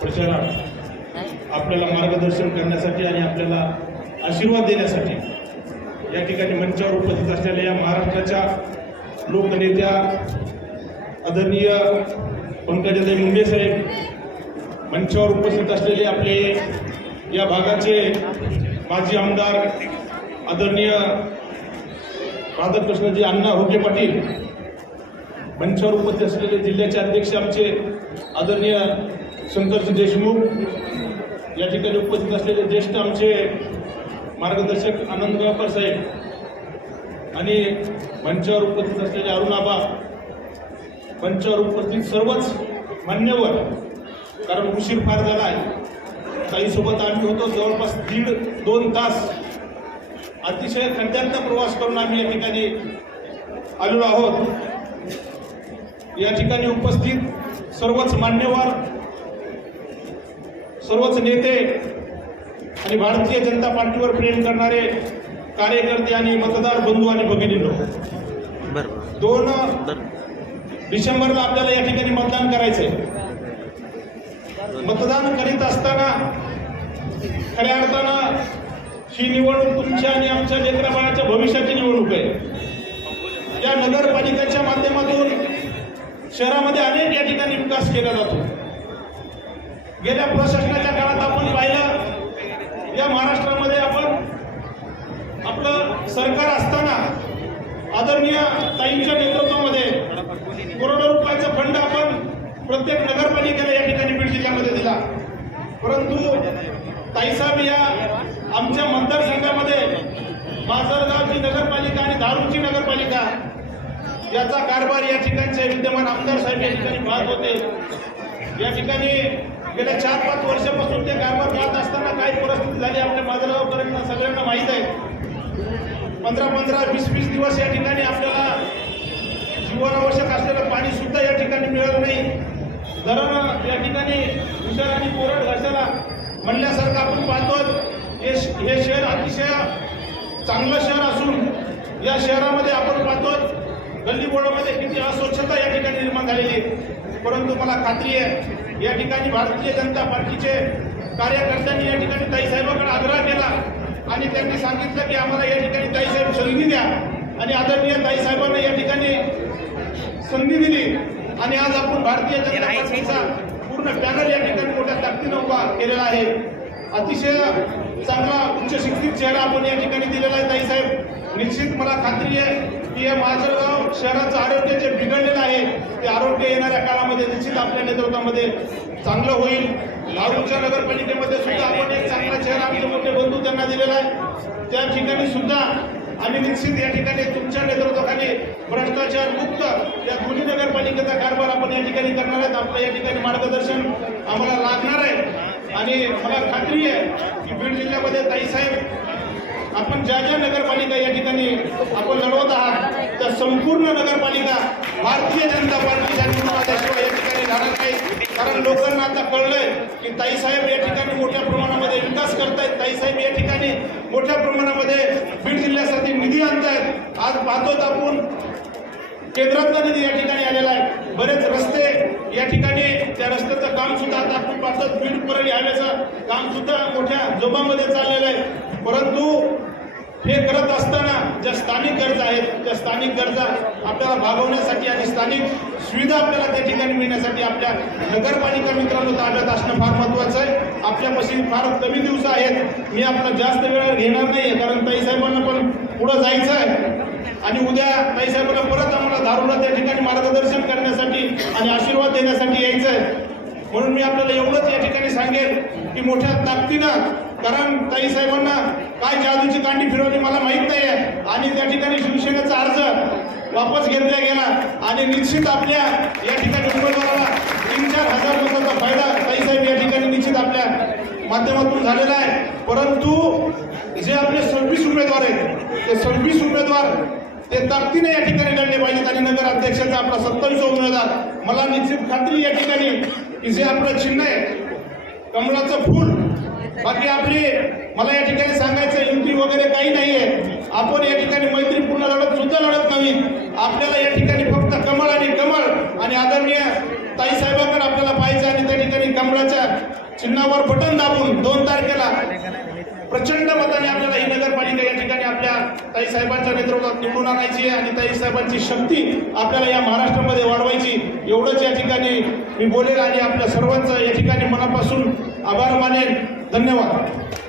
प्रचारात आपल्याला मार्गदर्शन करण्यासाठी आणि आपल्याला आशीर्वाद देण्यासाठी या ठिकाणी मंचावर उपस्थित असलेल्या या महाराष्ट्राच्या लोकनेत्या आदरणीय पंकजाताई मुंडे साहेब मंचावर उपस्थित असलेले आपले या भागाचे माजी आमदार आदरणीय राधाकृष्णजी अण्णा होके पाटील मंचावर उपस्थित असलेले जिल्ह्याचे अध्यक्ष आमचे आदरणीय शंकरजी देशमुख या ठिकाणी उपस्थित असलेले ज्येष्ठ आमचे मार्गदर्शक आनंद गावकर साहेब आणि मंचावर उपस्थित असलेले अरुणाबा मंचावर उपस्थित सर्वच मान्यवर कारण उशीर फार झाला आहे. ताईसोबत आम्ही होतो जवळपास दीड दोन तास. अतिशय खड्ड्यांचा प्रवास करून आम्ही या ठिकाणी आलेलो आहोत. या ठिकाणी उपस्थित सर्वच मान्यवर सर्वच नेते आणि भारतीय जनता पार्टीवर प्रेम करणारे कार्यकर्ते आणि मतदार बंधू आणि भगिनींनो बरं. दोन बरं. डिसेंबरला आपल्याला या ठिकाणी मतदान करायचंय. मतदान करीत असताना खऱ्या अर्थानं ही निवडणूक तुमच्या आणि आमच्या लेकराबाळाच्या भविष्याची निवडणूक आहे. या नगरपालिकेच्या माध्यमातून शहरामध्ये अनेक या ठिकाणी विकास केला जातो. गेल्या प्रशासनाच्या काळात आपण पाहिलं या महाराष्ट्रामध्ये आपण आपलं सरकार असताना आदरणीय ताईंच्या नेतृत्वामध्ये करोडो रुपयाचा फंड आपण प्रत्येक नगरपालिकेला या ठिकाणी बीड जिल्ह्यामध्ये दिला. परंतु ताईसाहेब या आमच्या मतदारसंघामध्ये माजलगावची नगरपालिका आणि दारूची नगरपालिका याचा कारभार या ठिकाणचे विद्यमान आमदार साहेब या ठिकाणी पाहत होते. या ठिकाणी गेल्या चार पाच वर्षापासून ते कारभार जात असताना काय परिस्थिती झाली. आपल्या माजलगावकरांना सगळ्यांना माहीत आहे. पंधरा पंधरा वीस वीस दिवस या ठिकाणी आपल्याला जीवनावश्यक असलेलं पाणी सुद्धा या ठिकाणी मिळालं नाही. धरण या ठिकाणी विशाल आणि कोरड घासाला म्हणल्यासारखं आपण पाहतो हे श- हे शहर अतिशय चांगलं शहर असून या शहरामध्ये आपण पाहतो गल्ली बोर्डामध्ये किती अस्वच्छता या ठिकाणी निर्माण झालेली आहे. परंतु मला खात्री आहे या ठिकाणी भारतीय जनता पार्टीचे कार्यकर्त्यांनी या ठिकाणी ताईसाहेबांकडे आग्रह केला आणि त्यांनी सांगितलं की आम्हाला या ठिकाणी ताईसाहेब संधी द्या. आणि आदरणीय ताईसाहेबांना या ठिकाणी संधी दिली. आणि आज आपण भारतीय जनता पार्टीचा पूर्ण पॅनल या ठिकाणी मोठ्या ताकदीनं उभा केलेला आहे. अतिशय चांगला उच्च शिक्षित चेहरा आपण या ठिकाणी दिलेला आहे ताईसाहेब निश्चित मला खात्री आहे की हे माजलगाव शहराचं आरोग्य जे बिघडलेलं आहे ते आरोग्य येणाऱ्या काळामध्ये निश्चित आपल्या नेतृत्वामध्ये चांगलं होईल. लाडूच्या नगरपालिकेमध्ये सुद्धा आपण एक चांगला चेहरा आमचे मोठे बंधू त्यांना दिलेला आहे. त्या ठिकाणी सुद्धा आम्ही निश्चित या ठिकाणी तुमच्या नेतृत्वाखाली भ्रष्टाचार मुक्त या दोन्ही नगरपालिकेचा कारभार आपण या ठिकाणी करणार आहेत. आपलं या ठिकाणी मार्गदर्शन आम्हाला लागणार आहे. आणि मला खात्री आहे की बीड जिल्ह्यामध्ये ताईसाहेब आपण ज्या ज्या नगरपालिका या ठिकाणी आपण लढवत आहात त्या संपूर्ण नगरपालिका भारतीय जनता पार्टीच्या निवडणुकाशिवाय या ठिकाणी राहणार नाही कारण लोकांना आता कळलंय की ताईसाहेब या ठिकाणी मोठ्या प्रमाणामध्ये विकास करतायत. ताईसाहेब या ठिकाणी मोठ्या प्रमाणामध्ये बीड जिल्ह्यासाठी निधी आणतायत. आज पाहतोत आपण केंद्रातला निधी या ठिकाणी आलेला आहे. बरेच रस्ते या ठिकाणी त्या रस्त्याचं काम सुद्धा आता आपण पाहतो बीड परळी हायवेचं काम सुद्धा मोठ्या जोमामध्ये चाललेलं आहे. परंतु हे करत असताना ज्या स्थानिक गरजा आहेत त्या स्थानिक गरजा आपल्याला भागवण्यासाठी आणि स्थानिक सुविधा आपल्याला त्या ठिकाणी मिळण्यासाठी आपल्या नगरपालिका मित्रांनो ताब्यात असणं फार महत्वाचं आहे. आपल्यापाशी फार कमी दिवस आहेत. मी आपला जास्त वेळ घेणार नाही आहे कारण ताईसाहेबांना पण पुढं जायचं आहे. आणि उद्या ताईसाहेबांना परत आम्हाला दारूला त्या ठिकाणी मार्गदर्शन करण्यासाठी आणि आशीर्वाद देण्यासाठी यायचं आहे. म्हणून मी आपल्याला एवढंच या ठिकाणी सांगेन की मोठ्या ताकदीनं कारण ताईसाहेबांना काय जादूची कांडी फिरवली मला माहीत नाही आहे आणि त्या ठिकाणी शिवसेनेचा अर्ज वापस घेतला गेला. आणि निश्चित आपल्या या ठिकाणी उमेदवाराला तीन चार हजार लोकांचा फायदा ताईसाहेब या ठिकाणी निश्चित आपल्या माध्यमातून झालेला आहे. परंतु जे आपले सव्वीस उमेदवार आहेत ते सव्वीस उमेदवार ते ताकदीने या ठिकाणी लढले पाहिजेत आणि नगर अध्यक्षाचा आपला सत्तावीस उमेदवार. मला निश्चित खात्री या ठिकाणी की जे आपलं चिन्ह आहे कमळाचं फूल बाकी आपली मला या ठिकाणी सांगायचं युती वगैरे काही नाही आहे आपण या ठिकाणी मैत्रीपूर्ण लढत आपल्याला या ठिकाणी फक्त कमळ आणि कमळ आणि आदरणीय ताई साहेबांकडे आपल्याला पाहिजे आणि त्या ठिकाणी कमळाच्या चिन्हावर बटन दाबून दोन तारखेला प्रचंड मताने आपल्याला ही नगरपालिका या ठिकाणी आपल्या ताई साहेबांच्या नेतृत्वात निवडून आणायची आणि ताई साहेबांची शक्ती आपल्याला या महाराष्ट्रामध्ये वाढवायची एवढंच या ठिकाणी मी बोलेल आणि आपल्या सर्वांचं या ठिकाणी मनापासून आभार मानेन. धन्यवाद.